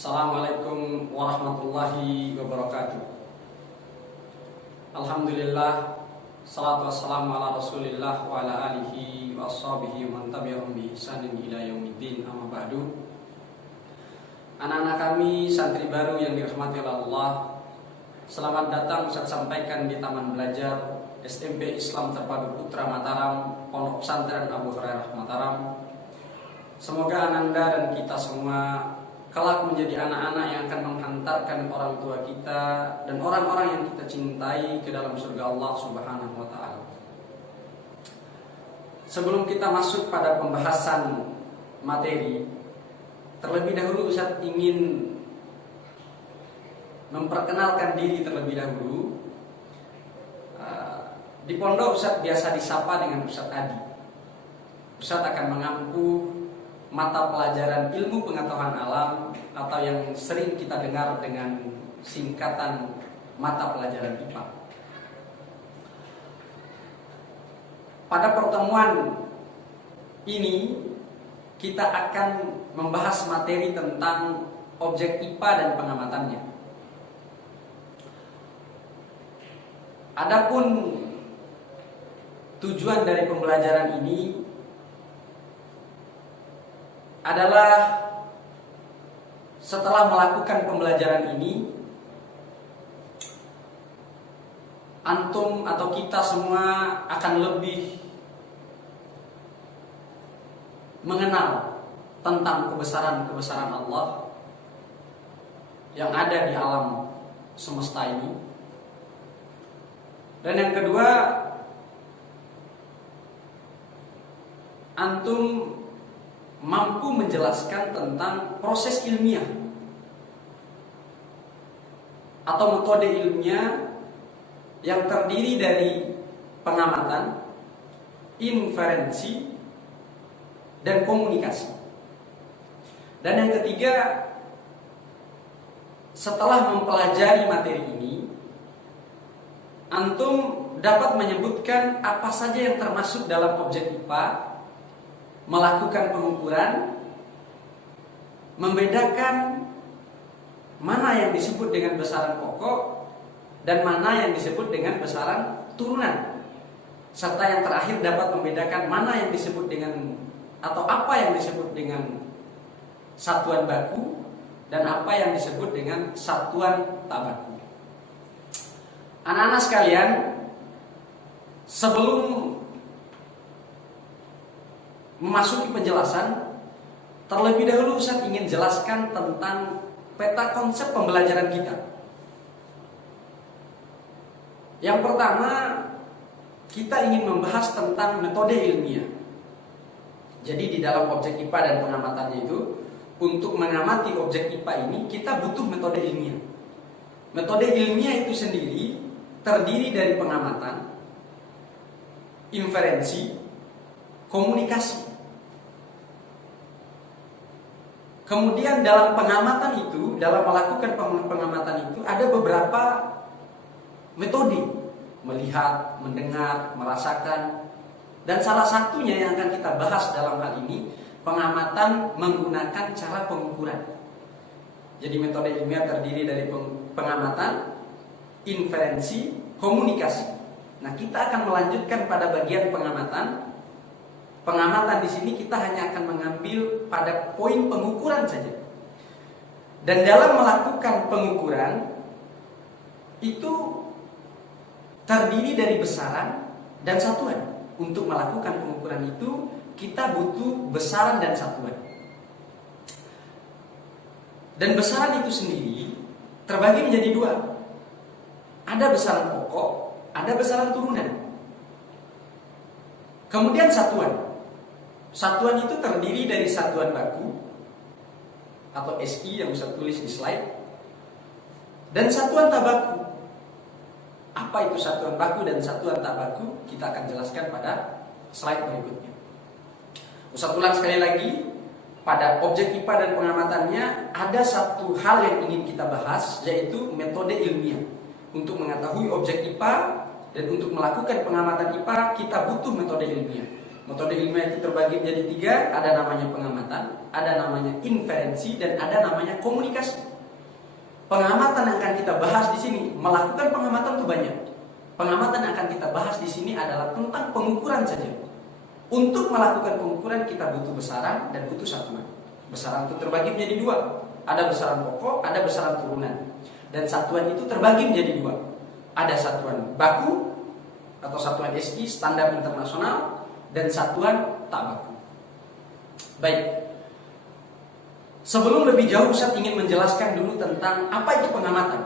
Assalamualaikum warahmatullahi wabarakatuh. Alhamdulillah, salatu wassalamu ala rasulillah wa ala alihi wa ashabihi wa man tabi'ahum bi ihsanin ila yaumiddin, amma ba'du. Anak-anak kami, santri baru yang dirahmati oleh Allah, selamat datang Ustaz sampaikan di Taman Belajar SMP Islam Terpadu Putra Mataram, Pondok Pesantren Abu Hurairah Mataram. Semoga Ananda dan kita semua kelak menjadi anak-anak yang akan menghantarkan orang tua kita dan orang-orang yang kita cintai ke dalam surga Allah Subhanahu wa ta'ala. Sebelum kita masuk pada pembahasan materi, terlebih dahulu Ustaz ingin memperkenalkan diri terlebih dahulu. Di pondok Ustaz biasa disapa dengan Ustaz Adi. Ustaz akan mengampu mata pelajaran ilmu pengetahuan alam atau yang sering kita dengar dengan singkatan mata pelajaran IPA. Pada pertemuan ini kita akan membahas materi tentang objek IPA dan pengamatannya. Adapun tujuan dari pembelajaran ini adalah setelah melakukan pembelajaran ini, antum atau kita semua akan lebih mengenal tentang kebesaran Allah yang ada di alam semesta ini. Dan yang kedua, antum mampu menjelaskan tentang proses ilmiah atau metode ilmiah yang terdiri dari pengamatan, inferensi, dan komunikasi. Dan yang ketiga, setelah mempelajari materi ini, antum dapat menyebutkan apa saja yang termasuk dalam objek IPA, melakukan pengukuran, membedakan mana yang disebut dengan besaran pokok dan mana yang disebut dengan besaran turunan, serta yang terakhir dapat membedakan mana yang disebut dengan atau apa yang disebut dengan satuan baku dan apa yang disebut dengan satuan tak baku. Anak-anak sekalian, sebelum memasuki penjelasan, terlebih dahulu Ustaz ingin jelaskan tentang peta konsep pembelajaran kita. Yang pertama, kita ingin membahas tentang metode ilmiah. Jadi di dalam objek IPA dan pengamatannya itu, untuk mengamati objek IPA ini kita butuh metode ilmiah. Metode ilmiah itu sendiri terdiri dari pengamatan, inferensi, komunikasi. Kemudian dalam pengamatan itu, dalam melakukan pengamatan itu ada beberapa metode: melihat, mendengar, merasakan. Dan salah satunya yang akan kita bahas dalam hal ini, pengamatan menggunakan cara pengukuran. Jadi metode ilmiah terdiri dari pengamatan, inferensi, komunikasi. Nah, kita akan melanjutkan pada bagian pengamatan. Pengamatan di sini kita hanya akan mengambil pada poin pengukuran saja. Dan dalam melakukan pengukuran itu terdiri dari besaran dan satuan. Untuk melakukan pengukuran itu kita butuh besaran dan satuan. Dan besaran itu sendiri terbagi menjadi dua. Ada besaran pokok, ada besaran turunan. Kemudian satuan. Satuan itu terdiri dari satuan baku atau SI yang bisa tulis di slide, dan satuan tak baku. Apa itu satuan baku dan satuan tak baku? Kita akan jelaskan pada slide berikutnya. Ustaz ulang sekali lagi, pada objek IPA dan pengamatannya ada satu hal yang ingin kita bahas, yaitu metode ilmiah. Untuk mengetahui objek IPA dan untuk melakukan pengamatan IPA kita butuh metode ilmiah. Metode ilmiah itu terbagi menjadi 3, ada namanya pengamatan, ada namanya inferensi, dan ada namanya komunikasi. Pengamatan yang akan kita bahas di sini, melakukan pengamatan itu banyak. Pengamatan yang akan kita bahas di sini adalah tentang pengukuran saja. Untuk melakukan pengukuran kita butuh besaran dan butuh satuan. Besaran itu terbagi menjadi 2. Ada besaran pokok, ada besaran turunan. Dan satuan itu terbagi menjadi 2. Ada satuan baku atau satuan SI standar internasional, dan satuan tak baku. Baik. Sebelum lebih jauh, saya ingin menjelaskan dulu tentang apa itu pengamatan.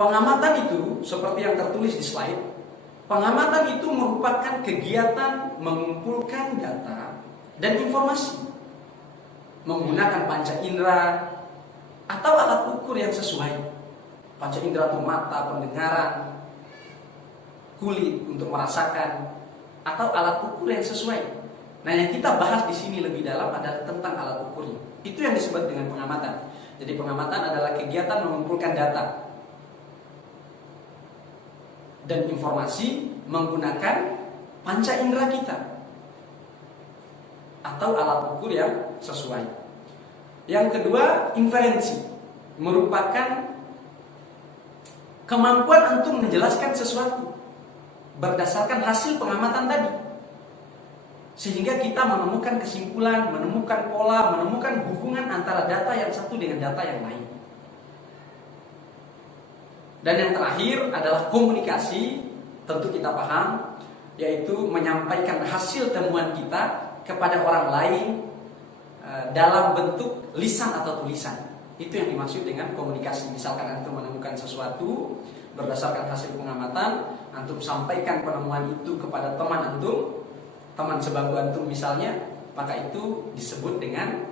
Pengamatan itu seperti yang tertulis di slide. Pengamatan itu merupakan kegiatan mengumpulkan data dan informasi menggunakan panca indera atau alat ukur yang sesuai. Panca indera itu mata, pendengaran, kulit untuk merasakan, atau alat ukur yang sesuai. Nah, yang kita bahas di sini lebih dalam adalah tentang alat ukurnya. Itu yang disebut dengan pengamatan. Jadi pengamatan adalah kegiatan mengumpulkan data dan informasi menggunakan panca indera kita atau alat ukur yang sesuai. Yang kedua, inferensi merupakan kemampuan untuk menjelaskan sesuatu berdasarkan hasil pengamatan tadi, sehingga kita menemukan kesimpulan, menemukan pola, menemukan hubungan antara data yang satu dengan data yang lain. Dan yang terakhir adalah komunikasi. Tentu kita paham, yaitu menyampaikan hasil temuan kita kepada orang lain dalam bentuk lisan atau tulisan. Itu yang dimaksud dengan komunikasi. Misalkan antum menemukan sesuatu berdasarkan hasil pengamatan, antum sampaikan penemuan itu kepada teman antum, teman sebangku antum misalnya, maka itu disebut dengan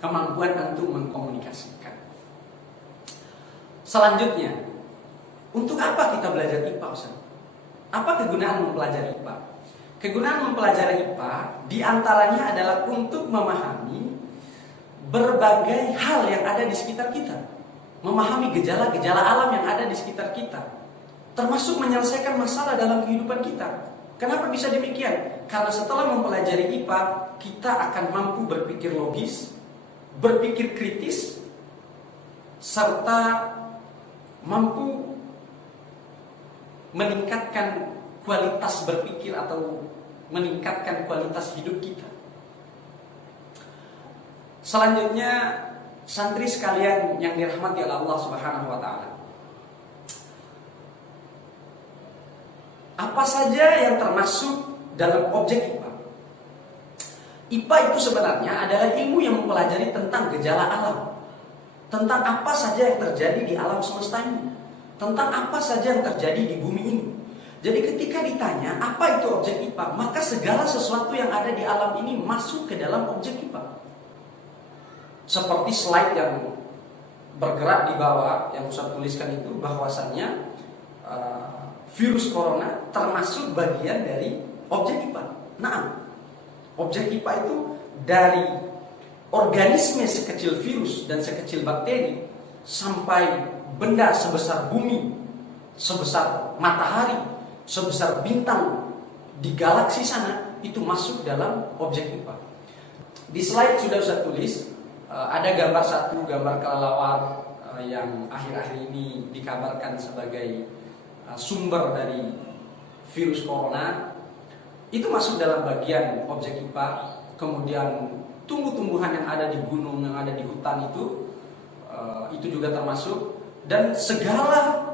kemampuan antum mengkomunikasikan. Selanjutnya, untuk apa kita belajar IPA, Ustaz? Apa kegunaan mempelajari IPA? Kegunaan mempelajari IPA diantaranya adalah untuk memahami berbagai hal yang ada di sekitar kita, memahami gejala-gejala alam yang ada di sekitar kita, termasuk menyelesaikan masalah dalam kehidupan kita. Kenapa bisa demikian? Karena setelah mempelajari IPA, kita akan mampu berpikir logis, berpikir kritis, serta mampu meningkatkan kualitas berpikir atau meningkatkan kualitas hidup kita. Selanjutnya, santri sekalian yang dirahmati oleh Allah Subhanahu wa taala. Apa saja yang termasuk dalam objek IPA? IPA itu sebenarnya adalah ilmu yang mempelajari tentang gejala alam, tentang apa saja yang terjadi di alam semesta ini, tentang apa saja yang terjadi di bumi ini. Jadi ketika ditanya apa itu objek IPA, maka segala sesuatu yang ada di alam ini masuk ke dalam objek IPA. Seperti slide yang bergerak di bawah yang Ustaz tuliskan itu, bahwasannya virus corona termasuk bagian dari objek IPA. Nah, objek IPA itu dari organisme sekecil virus dan sekecil bakteri sampai benda sebesar bumi, sebesar matahari, sebesar bintang di galaksi sana, itu masuk dalam objek IPA. Di slide sudah saya tulis, ada gambar satu, gambar kelelawar yang akhir-akhir ini dikabarkan sebagai sumber dari virus corona. Itu masuk dalam bagian objek IPA. Kemudian tumbuh-tumbuhan yang ada di gunung, yang ada di hutan itu juga termasuk. Dan segala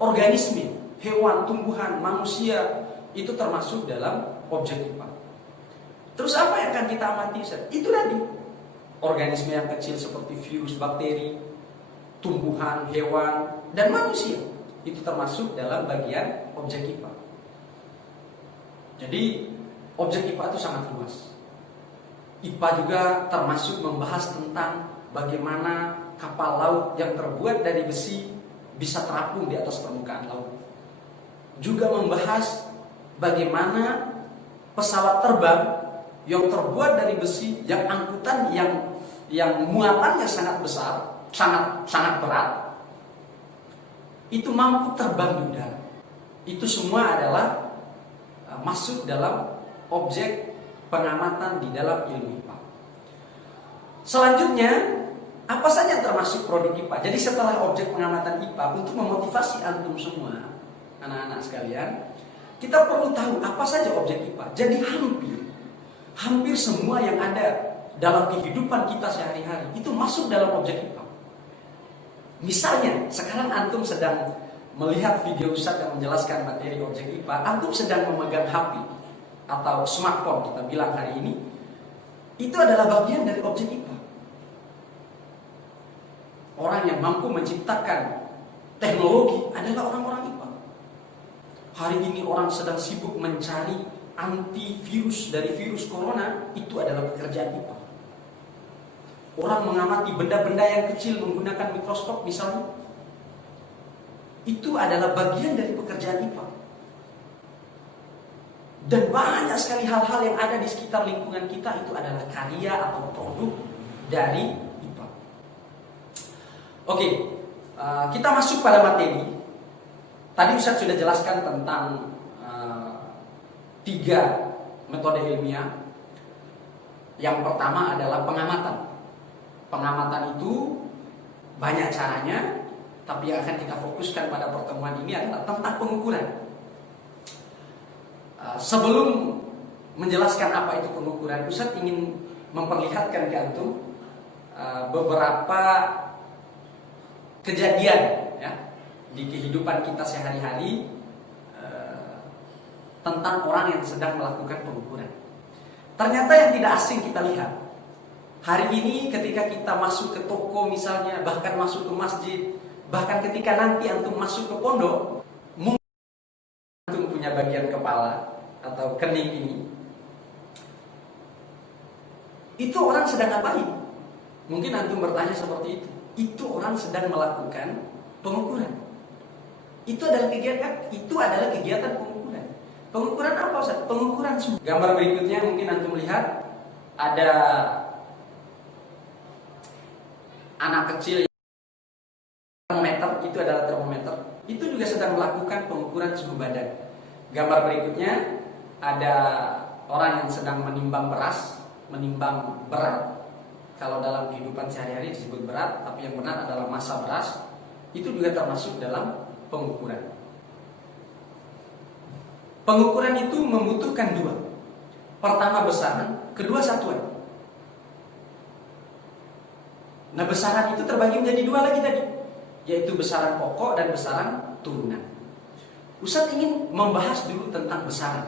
organisme, hewan, tumbuhan, manusia, itu termasuk dalam objek IPA. Terus apa yang akan kita amati? Itu tadi, organisme yang kecil seperti virus, bakteri, tumbuhan, hewan, dan manusia. Itu termasuk dalam bagian objek IPA. Jadi objek IPA itu sangat luas. IPA juga termasuk membahas tentang bagaimana kapal laut yang terbuat dari besi bisa terapung di atas permukaan laut. Juga membahas bagaimana pesawat terbang yang terbuat dari besi, yang angkutan yang muatannya sangat besar, sangat berat, itu mampu terbang di udara. Itu semua adalah masuk dalam objek pengamatan di dalam ilmu IPA. Selanjutnya, apa saja yang termasuk produk IPA? Jadi setelah objek pengamatan IPA, untuk memotivasi antum semua, anak-anak sekalian, kita perlu tahu apa saja objek IPA. Jadi hampir semua yang ada dalam kehidupan kita sehari-hari itu masuk dalam objek IPA. Misalnya, sekarang antum sedang melihat video Ustaz yang menjelaskan materi objek IPA, antum sedang memegang HP atau smartphone, kita bilang hari ini, itu adalah bagian dari objek IPA. Orang yang mampu menciptakan teknologi adalah orang-orang IPA. Hari ini orang sedang sibuk mencari antivirus dari virus corona, itu adalah pekerjaan IPA. Orang mengamati benda-benda yang kecil menggunakan mikroskop misalnya, itu adalah bagian dari pekerjaan IPA. Dan banyak sekali hal-hal yang ada di sekitar lingkungan kita itu adalah karya atau produk dari IPA. Oke, kita masuk pada materi. Tadi Ustaz sudah jelaskan tentang 3 metode ilmiah. Yang pertama adalah pengamatan. Pengamatan itu banyak caranya, tapi yang akan kita fokuskan pada pertemuan ini adalah tentang pengukuran. Sebelum menjelaskan apa itu pengukuran, Ustaz ingin memperlihatkan ke antum beberapa kejadian ya, di kehidupan kita sehari-hari tentang orang yang sedang melakukan pengukuran. Ternyata yang tidak asing kita lihat. Hari ini ketika kita masuk ke toko misalnya, bahkan masuk ke masjid, bahkan ketika nanti antum masuk ke pondok, mungkin antum punya bagian kepala atau kening ini, itu orang sedang ngapain? Mungkin antum bertanya seperti itu. Itu orang sedang melakukan pengukuran. Itu adalah kegiatan pengukuran. Pengukuran apa Ustaz? Pengukuran suhu. Gambar berikutnya mungkin antum lihat ada anak kecil, termometer, itu adalah termometer. Itu juga sedang melakukan pengukuran suhu badan. Gambar berikutnya ada orang yang sedang menimbang beras, menimbang berat. Kalau dalam kehidupan sehari-hari disebut berat, tapi yang benar adalah massa beras. Itu juga termasuk dalam pengukuran. Pengukuran itu membutuhkan 2. Pertama besaran, kedua satuan. Nah, besaran itu terbagi menjadi 2 lagi tadi, yaitu besaran pokok dan besaran turunan. Ustaz ingin membahas dulu tentang besaran.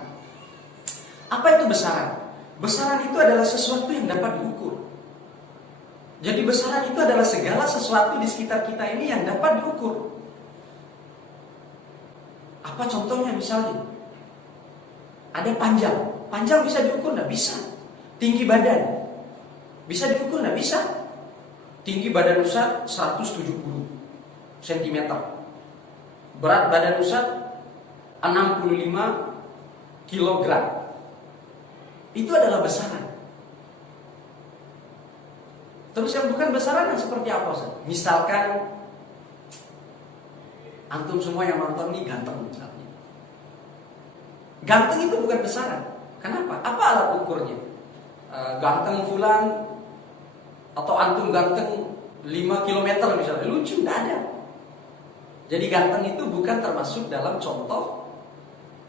Apa itu besaran? Besaran itu adalah sesuatu yang dapat diukur. Jadi besaran itu adalah segala sesuatu di sekitar kita ini yang dapat diukur. Apa contohnya misalnya? Ada panjang. Panjang bisa diukur? Nggak bisa. Tinggi badan bisa diukur? Nggak bisa. Tinggi badan Ustaz 170 cm. Berat badan Ustaz 65 kg. Itu adalah besaran. Terus yang bukan besaran yang seperti apa Ustaz? Misalkan antum semua yang nonton nih ganteng misalnya. Ganteng itu bukan besaran. Kenapa? Apa alat ukurnya? Ganteng fulan atau antum ganteng 5 km misalnya, lucu, nggak ada. Jadi ganteng itu bukan termasuk dalam contoh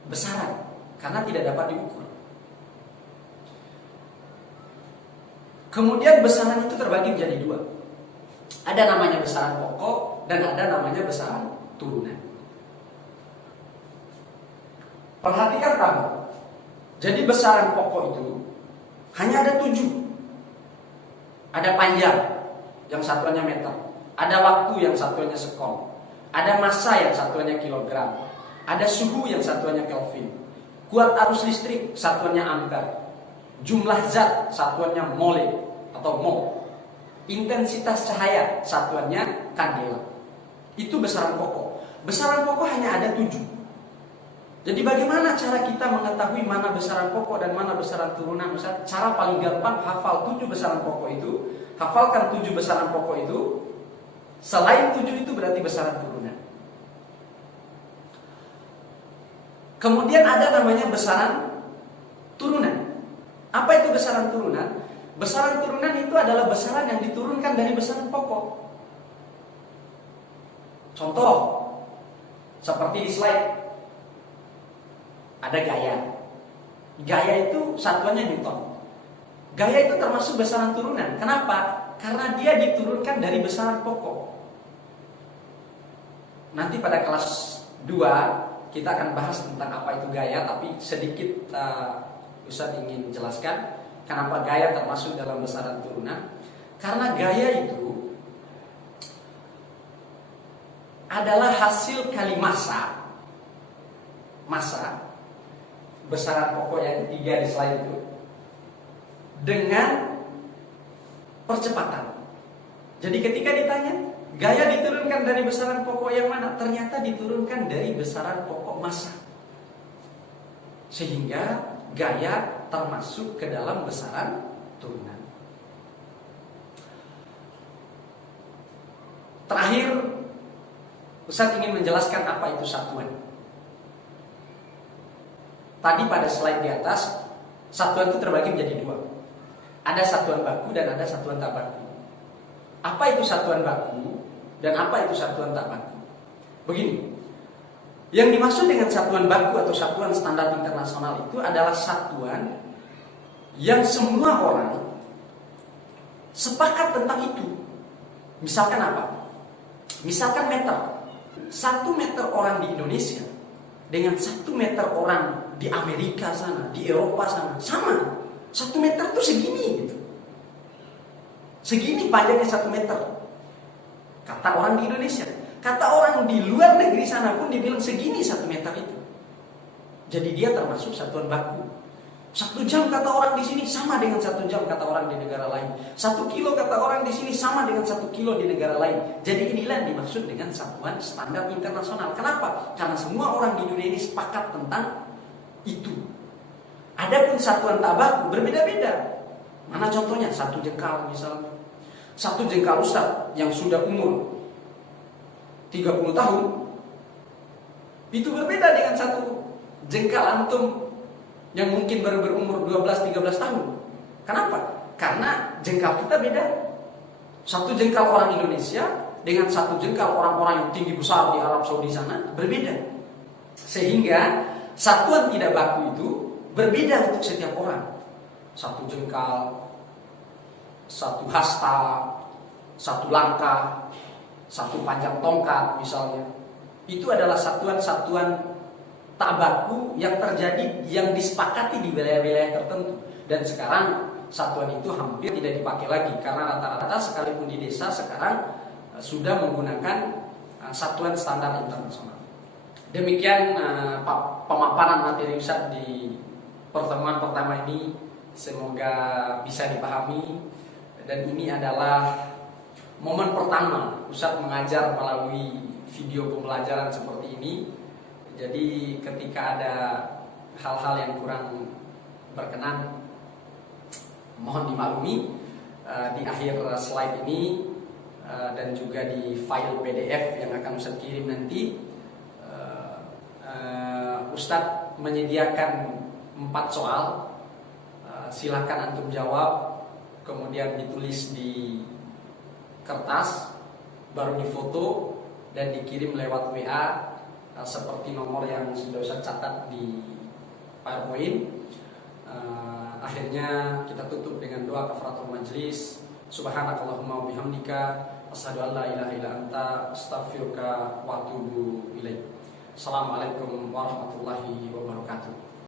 besaran, karena tidak dapat diukur. Kemudian besaran itu terbagi menjadi 2. Ada namanya besaran pokok dan ada namanya besaran turunan. Perhatikan kamu. Jadi besaran pokok itu hanya ada 7. Ada panjang yang satuannya meter, ada waktu yang satuannya sekon, ada massa yang satuannya kilogram, ada suhu yang satuannya Kelvin, kuat arus listrik satuannya ampere, jumlah zat satuannya mole atau mol, intensitas cahaya satuannya kandela. Itu besaran pokok. Besaran pokok hanya ada 7. Jadi bagaimana cara kita mengetahui mana besaran pokok dan mana besaran turunan? Misalnya, cara paling gampang, hafal 7 besaran pokok itu. Hafalkan 7 besaran pokok itu. Selain 7 itu berarti besaran turunan. Kemudian ada namanya besaran turunan. Apa itu besaran turunan? Besaran turunan itu adalah besaran yang diturunkan dari besaran pokok. Contoh, seperti di slide, ada gaya. Gaya itu satuannya Newton. Gaya itu termasuk besaran turunan. Kenapa? Karena dia diturunkan dari besaran pokok. Nanti pada kelas 2 kita akan bahas tentang apa itu gaya, tapi sedikit Ustadz ingin jelaskan kenapa gaya termasuk dalam besaran turunan. Karena gaya itu adalah hasil kali massa besaran pokok yang ketiga di slide itu dengan percepatan. Jadi ketika ditanya gaya diturunkan dari besaran pokok yang mana? Ternyata diturunkan dari besaran pokok massa. Sehingga gaya termasuk ke dalam besaran turunan. Terakhir, Ustadz ingin menjelaskan apa itu satuan. Tadi pada slide di atas, satuan itu terbagi menjadi 2. Ada satuan baku dan ada satuan tak baku. Apa itu satuan baku dan apa itu satuan tak baku? Begini, yang dimaksud dengan satuan baku atau satuan standar internasional itu adalah satuan yang semua orang sepakat tentang itu. Misalkan apa? Misalkan meter. 1 meter orang di Indonesia dengan 1 meter orang di Amerika sana, di Eropa sana, sama. 1 meter itu segini gitu. Segini panjangnya 1 meter. Kata orang di Indonesia. Kata orang di luar negeri sana pun dibilang segini 1 meter itu. Jadi dia termasuk satuan baku. 1 jam kata orang di sini sama dengan 1 jam kata orang di negara lain. 1 kilo kata orang di sini sama dengan 1 kilo di negara lain. Jadi inilah yang dimaksud dengan satuan standar internasional. Kenapa? Karena semua orang di dunia ini sepakat tentang itu. Adapun satuan tak baku berbeda-beda. Mana contohnya? 1 jengkal misalnya. 1 jengkal Ustaz yang sudah umur 30 tahun itu berbeda dengan 1 jengkal antum yang mungkin baru berumur 12-13 tahun. Kenapa? Karena jengkal kita beda. 1 jengkal orang Indonesia dengan 1 jengkal orang-orang yang tinggi besar di Arab Saudi sana berbeda. Sehingga satuan tidak baku itu berbeda untuk setiap orang. 1 jengkal, 1 hasta, 1 langkah, 1 panjang tongkat misalnya. Itu adalah satuan-satuan tak baku yang terjadi, yang disepakati di wilayah-wilayah tertentu. Dan sekarang satuan itu hampir tidak dipakai lagi karena rata-rata sekalipun di desa sekarang sudah menggunakan satuan standar internasional. Demikian pemaparan materi Ustadz di pertemuan pertama ini, semoga bisa dipahami. Dan ini adalah momen pertama Ustadz mengajar melalui video pembelajaran seperti ini. Jadi ketika ada hal-hal yang kurang berkenan, mohon dimaklumi. Di akhir slide ini dan juga di file PDF yang akan Ustadz kirim nanti, Ustadz menyediakan 4 soal. Silakan antum jawab, kemudian ditulis di kertas, baru difoto dan dikirim lewat WA seperti nomor yang sudah Ustadz catat di PowerPoint. Akhirnya kita tutup dengan doa kafaratul majlis. Subhanakallahumma wa bihamdika asyhadu an la ilaha illa anta astaghfiruka wa atubu ilaik. Assalamualaikum warahmatullahi wabarakatuh.